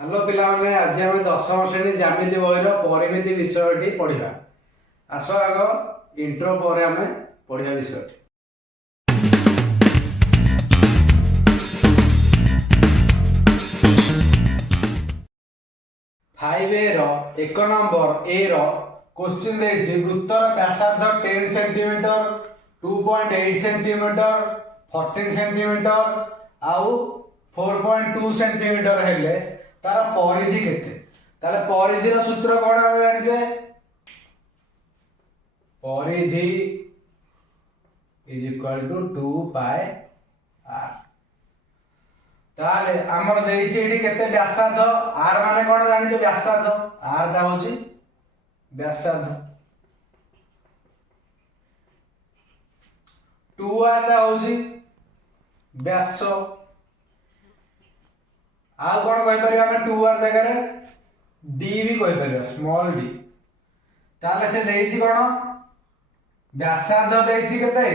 Hello पिलाने आज आम दशम श्रेणी ज्यामिति बहिर परिमिति विषयटी पढ़ा। आस आग इंट्रो पर आम पढ़ा विषयटी। 5A एक नंबर ए क्वेश्चन देखिए वृत्तर व्यासार्ध 10 सेंटीमीटर 2.8 सेंटीमीटर 14 सेंटीमीटर आउ 4.2 सेंटीमीटर हेले तार परिधि केते ताले परिधिर सूत्र कोन हम जानि जे परिधि is equal to 2 pi r. ताले हमर देइछि एठी केते व्यासार्ध आर माने कोन जानि जे व्यासार्ध आर ता होछि व्यासार्ध 2r ता होछि व्यास आ कोन कहि परिबा हम 2r जगह रे d भी कहि परिबा स्मॉल d। ताले से देइछि कोन व्यासार्ध देइछि केते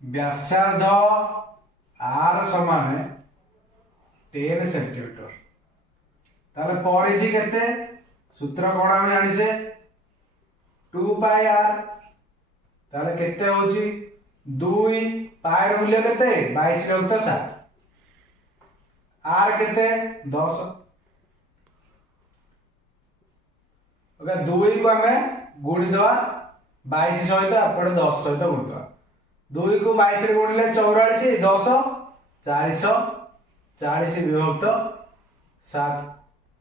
व्यासार्ध आर समान 10 सेंटीमीटर। ताले परिधि केते सूत्र कोन हम जानि छे 2 पाई आर। ताले केते होछि 2 पाई र मूल्य केते 22 विभक्त 7 आर केते 10। ओके 2 को हमें गुणी दवा 22 सहित अपन 10 सहित गुणी दवा 2 को 22 रे गुणिले 44 10 440 विभक्त 7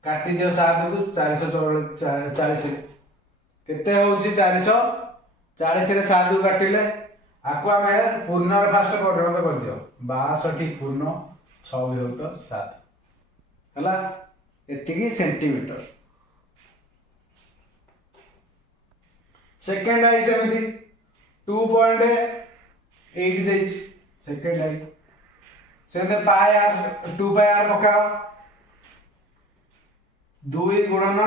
काटी दियो 7 को 440 केते होउची 440 रे 7 को काटिले आको हमें पूर्ण फास्ट परिणत कर दियो 62 पूर्ण 6 विभक्त 7 हला एतिकी सेंटीमीटर। सेकंड आई सेमिति 2.8 देइछ सेकंड आई सेते पाई आर 2 पाई आर पकाओ 2 गुणन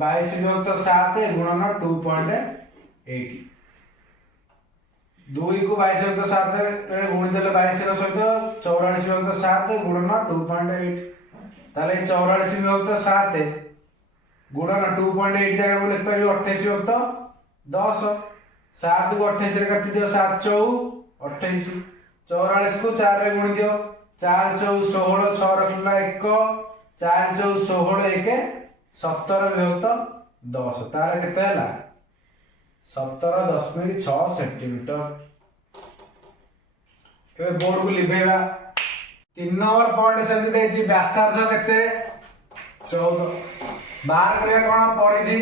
22 विभक्त 7 गुणन 2.8 2 को 22 विभक्त 7 रे गुणी देले 22 रो सहित 44 विभक्त 7 गुणन 2.8 ताले 44 विभक्त 7 गुणन 2.8 जगह को लिख परियो 28 विभक्त 10 7 को 28 रे काटि दियो 7 4 28 44 को 4 रे गुणी दियो 4 4 16 6 रखला 1 4 4 16 1 17 विभक्त 10 तार केते हला 17.6 सेंटीमीटर। ए बोर्ड को लिभेबा 3 नंबर पॉइंट से देछि व्यासार्ध केते 14 बाहर करिया कोन परिधि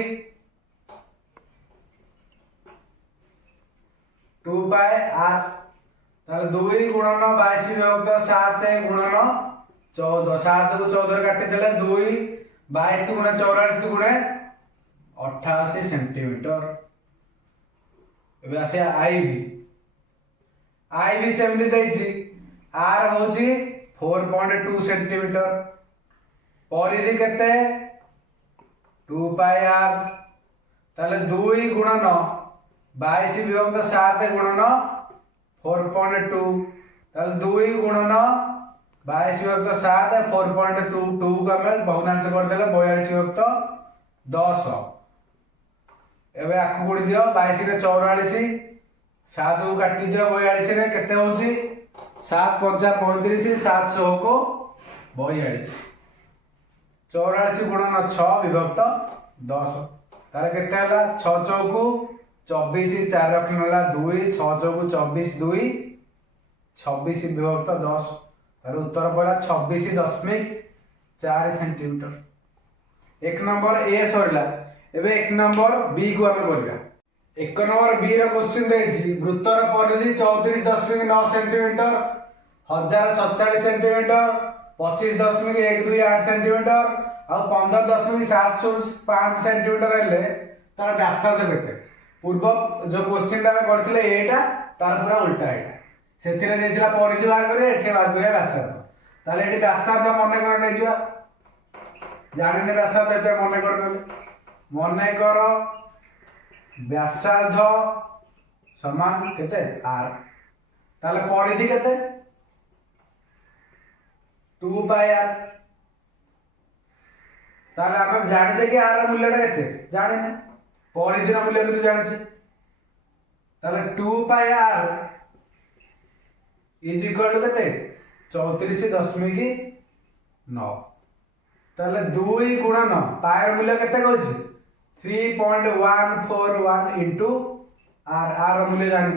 2 पाई आर ताले 2 गुणन 22 विभक्त 7 गुणन 14 7 को 14 रे काटि देले 2 22 गुणे 44 गुणे 88 सेंटीमीटर। एबे आसे आईबी सेमति देछि आर होछि 4.2 सेंटीमीटर परिधि केते 2 पाई आर ताले 2 गुणन 22 विभक्त 7 गुणन 4.2 ताले 2 गुणन 22 विभक्त 7 4.2 2 को हमें भग्नांश कर देले 42 विभक्त 10 एबे आकु गुणी दियो 22 रे 44 7 को काटी दियो 42 रे केते होची 7 5 35 700 को 42 84 गुणन 6 विभक्त 10 तारे केते हला 6 चौकु 24 4 रखनला 2 6 चौकु 24 2 26 विभक्त 10 तार उत्तर पड़ा 26.4 सेंटीमीटर। एक नंबर ए सरला एबे एक नंबर बी को हमें करबा। एक नंबर बी रो क्वेश्चन देछि वृत्तर परिधि 34.9 सेंटीमीटर 1047 सेंटीमीटर 25.128 सेंटीमीटर और 15.705 सेंटीमीटर हेले तार व्यासार्ध केते पूर्व जो क्वेश्चन ता करथिले एटा तार पूरा उल्टा एटा सेथिरे देथिला परिधि बाहर करे एठे बाहर करे व्यासार्ध ताले एठी व्यासार्ध मने कर नै जिवा जानिने व्यासार्ध एते मने कर मने कर व्यासार्ध समान केते आर ताले परिधि केते 2 पाई आर ताले आम जाने कि आर मूल्यटा केते जाने ना परिधि मूल्य किंतु जाने ताले 2 pi are is equal to केते 34.9 ताले 2 गुणन पायर मूल्य केते कहछि 3.141 इनटू आर आर मूल्य जाने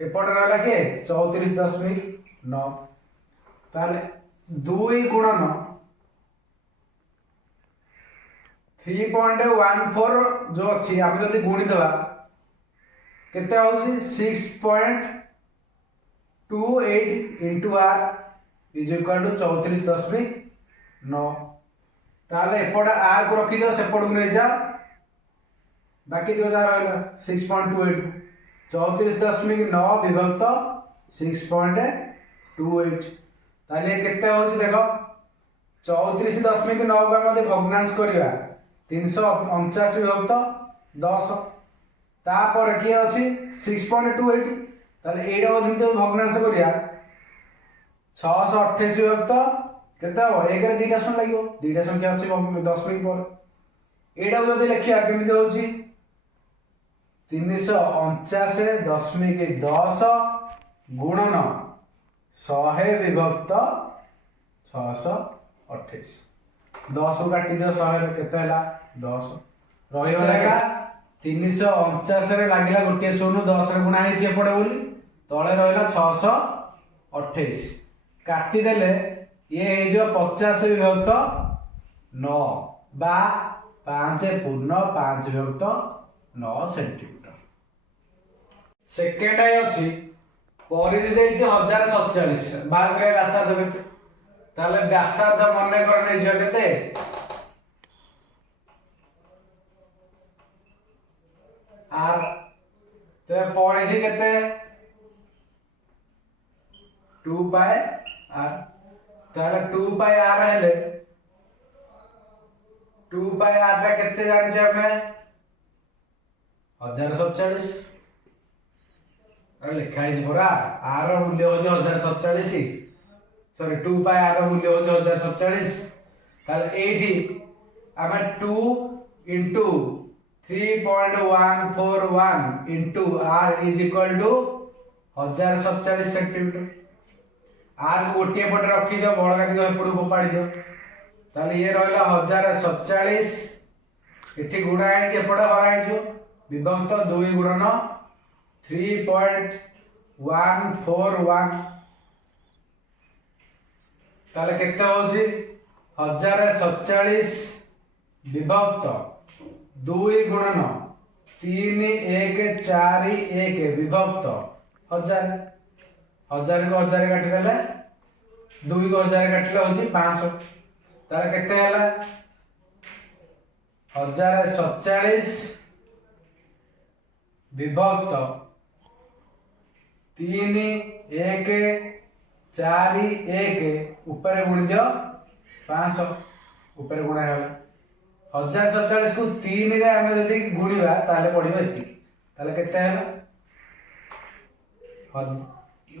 एपट रहला के 34.9 ताले 2 गुणन 3.14 जो अच्छी आम जदि गुणी देवा केते होछि 6.28 into r is equal to 34.9 ताले एपट आर को रखि दियो सेपट को नै जा बाकी दियो जा रहला 6.28 34.9 विभक्त 6.28 ताले केते होछि देखो 34.9 को हम भग्नांश करिया 349 विभक्त 10 तापर किए अछि 6.28 ताले एडा को दिन भग्नांश करिया 628 विभक्त केते हो एक रे दुईटा शून्य लागियो दुईटा संख्या अछि 10 मिनिट पर एडा जदि लिखिया केमिति होछि 349.10 गुणन 100 विभक्त 628 10 को काटी दियो 100 रे केते हला 10 रहियो लगा 349 रे लागिला गोटे शून्य 10 रे गुणा हेछि एपडे बोली तळे रहला 628 काटी देले ये हे जो 50 विभक्त 9 बा 5 पूर्ण 5 विभक्त 9 सेंटीमीटर सेकेंड आई अछि परिधि देछि 1047 बार करे व्यासार्ध केते ताले व्यासार्ध मने कर नै जो केते आर ते परिधि केते 2 पाई आर ताले 2 पाई आर हेले 2 पाई आर ता केते जानि छै हमें 1047 अरे लिखा है पूरा आर मूल्य हो 1047 सॉरी 2 पाई आर मूल्य हो 1047 ताले एठी हमें 2 into 3.141 into r is equal to 1047 centimetre r को गोटे पटे रखी दियो बळगा दियो एपड़ को पाड़ी दियो ताले ये रहला 1047 एठी गुणा है एपड़ हरा है जो विभक्त 2 गुणन 3.141 ताले केते होछि 1047 विभक्त 2 गुणन 3141 विभक्त 1000 1000 को 1000 काटी देले 2 को 1000 काटिले होछि 500 ताले केते हला 1047 विभक्त 3141 ऊपर गुण दियो 500 ऊपर गुणा होला 1047 को 3 रे हम जदी गुणीबा ताले पडिबो एति ताले केते हला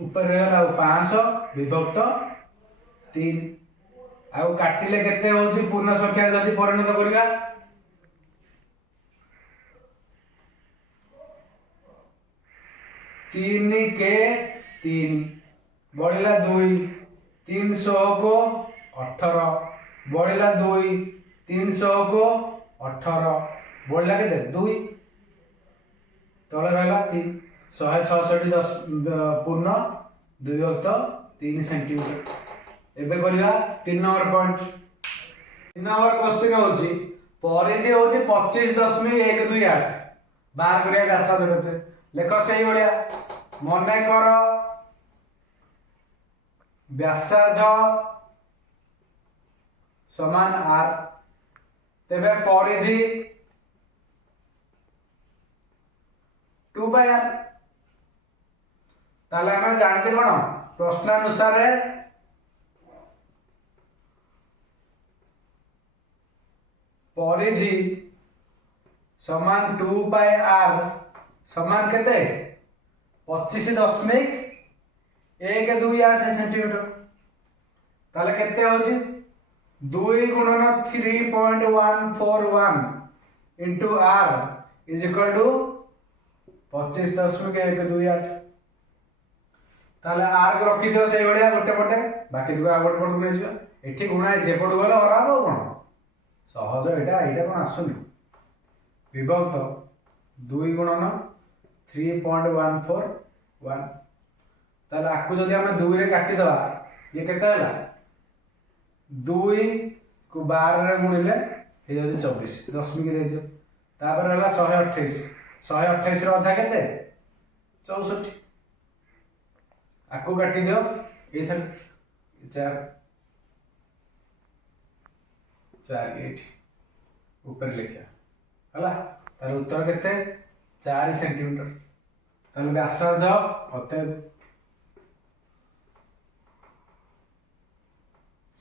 ऊपर रहला 500 विभक्त 3 आ काटिले केते होछि पूर्ण संख्या जदी परिणत करिया 3 के 3 बढ़िला 2 300 को 18 बढ़िला 2 300 को 18 बढ़िला केते 2 तले रहला 3 166 10 पूर्ण 2 विभक्त 3 सेंटीमीटर एबे करिया 3 नंबर पॉइंट 3 नंबर क्वेश्चन होची परिधि होची 25.128 बाहर करिया व्यासार्ध केते लेख सही भलिया मने कर व्यासार्ध समान आर तेबे परिधि 2 बाय आर ताले हम जानि कोन प्रश्नानुसार परिधि समान 2 बाय आर समान केते 25.128 सेंटीमीटर ताले केते होची 2 गुणन 3.141 into r is equal to 25.128 ताले आर को रखी दियो से भलिया गोटे पटे बाकी दुका गोटे पट नै जियो एठी गुणा है जेपट गले हरा हो कोन सहज एटा कोन आसुनी विभक्त 2 गुणन 3.141 ताले आकु जदि हम 2 रे काटी दवा ये केता हला 2 को 12 रे गुणिले हे जदि 24 दशमिक दे दियो तापर हला 128 128 रे अधा केते 64 आकु काटी दियो इथर 4 8 ऊपर लिखा हला तार उत्तर केते 4 सेंटीमीटर ताले व्यासार्ध अते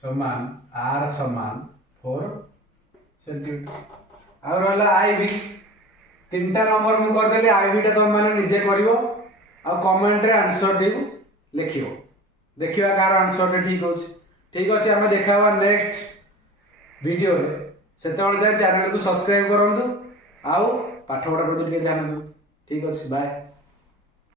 समान आर समान 4 सेंटीमीटर और हला आई भी तीनटा नंबर मु कर देली आई भी टा तुम माने निजे करिवो आ कमेंट रे आंसर टी लिखियो देखिवा कार आंसर टे ठीक अछि हम देखावा नेक्स्ट वीडियो रे सेतेबेले जाय चैनल को सब्सक्राइब करंतु आउ पाठ पढ़ा प्रति ध्यान दो ठीक अछि बाय।